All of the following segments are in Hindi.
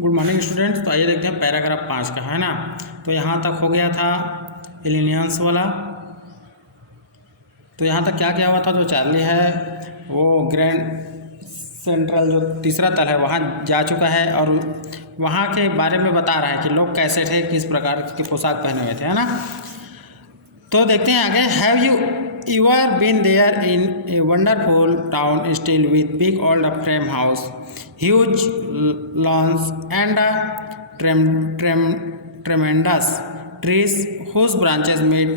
Good morning students. तो आइए देखते हैं पैराग्राफ 5 का, है ना। तो यहाँ तक हो गया था एलियंस वाला। तो यहाँ तक क्या क्या हुआ था, जो चार्ली है वो ग्रैंड सेंट्रल जो तीसरा तल है वहाँ जा चुका है और वहाँ के बारे में बता रहा है कि लोग कैसे थे, किस प्रकार की पोशाक पहने हुए थे, है ना। तो देखते हैं आगे। Have you ever been there in a wonderful town still with big old frame house, huge lawns and tremendous trees whose branches meet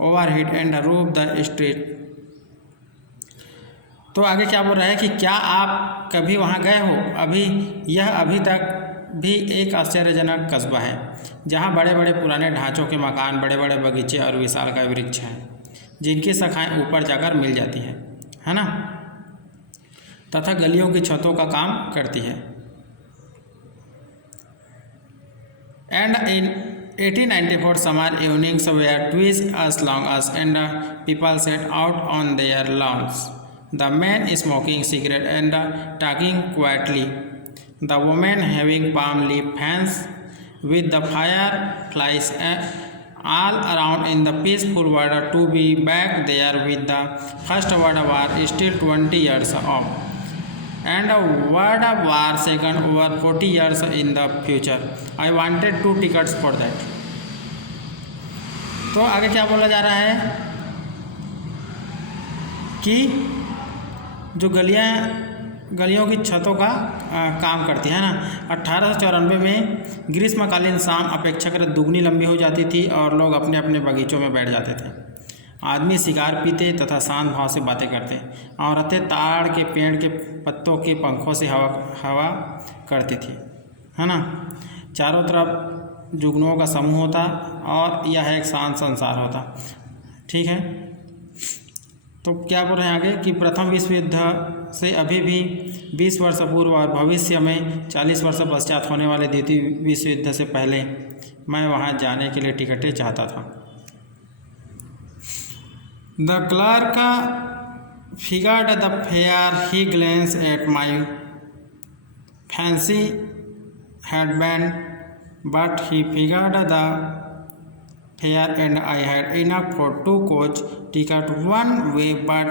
overhead and roof the street। तो आगे क्या बोल रहा है कि क्या आप कभी वहाँ गए हो। यह अभी तक भी एक आश्चर्यजनक कस्बा है जहाँ बड़े बड़े पुराने ढांचों के मकान, बड़े बड़े बगीचे और विशालकाय वृक्ष हैं जिनकी शाखाएं ऊपर जाकर मिल जाती हैं, है ना, तथा गलियों की छतों का काम करती है। And in 1894 summer evenings where tweeze as long as and people set out on their lawns, the men smoking cigarette and talking quietly, the women having palm leaf fans with the fireflies all around in the peaceful weather to be back there with the first world war still 20 years off and World War II over 40 years in the future. I wanted 2 tickets for that। तो आगे क्या बोला जा रहा है कि जो गलियों की छतों का काम करती है ना। 1894 में ग्रीष्मकालीन शाम अपेक्षाकृत दुगनी लंबी हो जाती थी और लोग अपने अपने बगीचों में बैठ जाते थे। आदमी सिगार पीते तथा शांत भाव से बातें करते। औरतें ताड़ के पेड़ के पत्तों के पंखों से हवा करती थी, है ना। चारों तरफ जुगनुओं का समूह होता और यह एक शांत संसार होता, ठीक है। तो क्या बोल रहे हैं आगे कि प्रथम विश्व युद्ध से अभी भी 20 वर्ष पूर्व और भविष्य में 40 वर्ष पश्चात होने वाले द्वितीय विश्व युद्ध से पहले मैं वहाँ जाने के लिए टिकटें चाहता था। The clerk figured the fare. He glanced at my fancy headband, but he figured the fare and I had enough for 2 coach tickets one way. But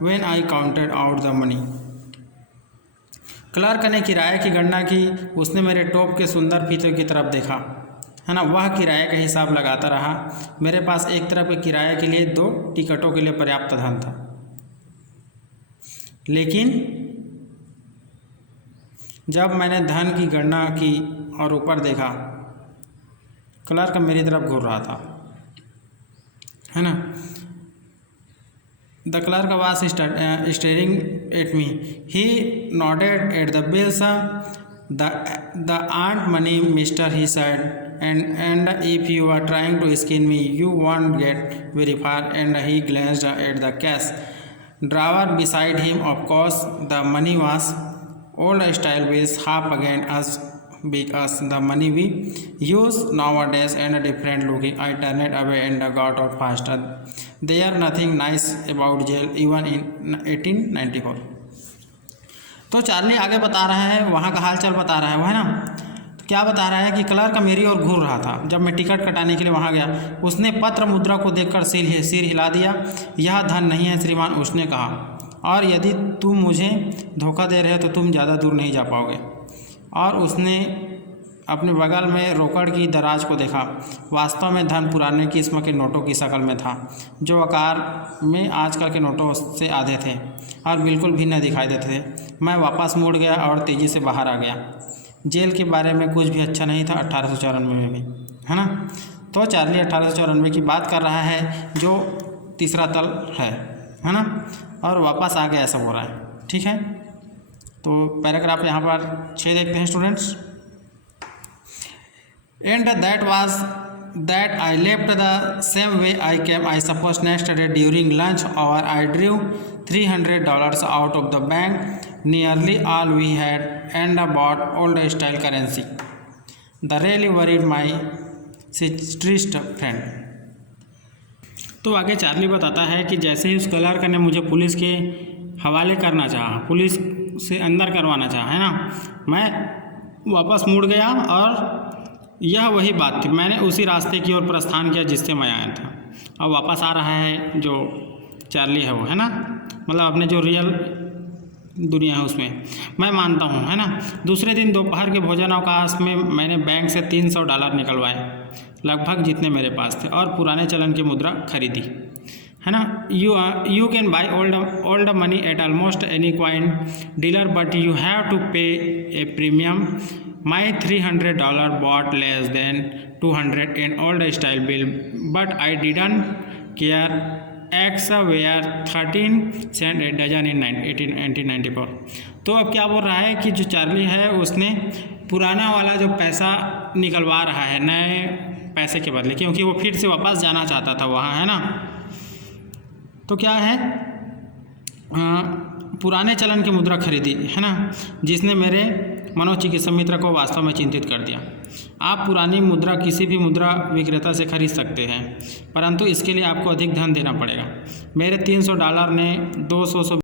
when I counted out the money, clerk ने किराए की गणना की। उसने मेरे टोप के सुंदर फीते की तरफ देखा, है ना। वह किराए का हिसाब लगाता रहा। मेरे पास एक तरफ के किराए के लिए 2 टिकटों के लिए पर्याप्त धन था, लेकिन जब मैंने धन की गणना की और ऊपर देखा, क्लर्क मेरी तरफ घूर रहा था, है ना। The clerk was staring at me. He nodded at the bills. The aren't money, mister, he said, and if you are trying to skin me, you won't get very far. And he glanced at the cash drawer beside him. Of course, the money was old style bills, half again as big as the money we use nowadays and different looking. I turned away and got out faster. There nothing nice about jail even in 1894। तो चार्ली आगे बता रहा है, वहाँ का हालचाल बता रहा है, वो है ना। तो क्या बता रहा है कि क्लर्क मेरी ओर घूर रहा था जब मैं टिकट कटाने के लिए वहाँ गया। उसने पत्र मुद्रा को देखकर सिर हिला दिया। यह धन नहीं है श्रीमान, उसने कहा, और यदि तुम मुझे धोखा दे रहे हो तो तुम ज़्यादा दूर नहीं जा पाओगे। और उसने अपने बगल में रोकड़ की दराज को देखा। वास्तव में धन पुराने किस्म के नोटों की शक्ल में था, जो आकार में आजकल के नोटों से आधे थे और बिल्कुल भिन्न दिखाई देते थे। मैं वापस मुड़ गया और तेज़ी से बाहर आ गया। जेल के बारे में कुछ भी अच्छा नहीं था 1894 में भी, है ना। तो चार्ली 1894 की बात कर रहा है जो तीसरा तल है ना, और वापस आ गया ऐसा हो रहा है, ठीक है। तो पैराग्राफ यहाँ पर 6 देखते हैं students. And that was that I left the same way I came. I suppose next day during lunch hour I drew $300 out of the bank, nearly all we had, and bought old style currency. The really worried my stressed friend। तो आगे चार्ली बताता है कि जैसे ही उस क्लर्क ने मुझे पुलिस के हवाले करना चाहा, पुलिस से अंदर करवाना चाहा, है ना, मैं वापस मुड़ गया और यह वही बात थी, मैंने उसी रास्ते की ओर प्रस्थान किया जिससे मैं आया था। अब वापस आ रहा है जो चार्ली है वो, है ना, मतलब अपने जो रियल दुनिया है उसमें, मैं मानता हूँ, है ना। दूसरे दिन दोपहर के भोजनावकाश में मैंने बैंक से $300 निकलवाए, लगभग जितने मेरे पास थे, और पुराने चलन की मुद्रा खरीदी, है ना। You can buy old money at almost any coin dealer but you have to pay a premium. My $300 bought less than 200 in old style bill but I didn't care. Eggs were 13 cents a dozen in 1894। तो अब क्या बोल रहा है कि जो चार्ली है उसने पुराना वाला जो पैसा निकलवा रहा है नए पैसे के बदले, क्योंकि वो फिर से वापस जाना चाहता था वहाँ, है ना। तो क्या है, पुराने चलन की मुद्रा खरीदी, है ना, जिसने मेरे मनोचिकित्सक मित्र को वास्तव में चिंतित कर दिया। आप पुरानी मुद्रा किसी भी मुद्रा विक्रेता से खरीद सकते हैं, परंतु इसके लिए आपको अधिक धन देना पड़ेगा। मेरे $300 ने 200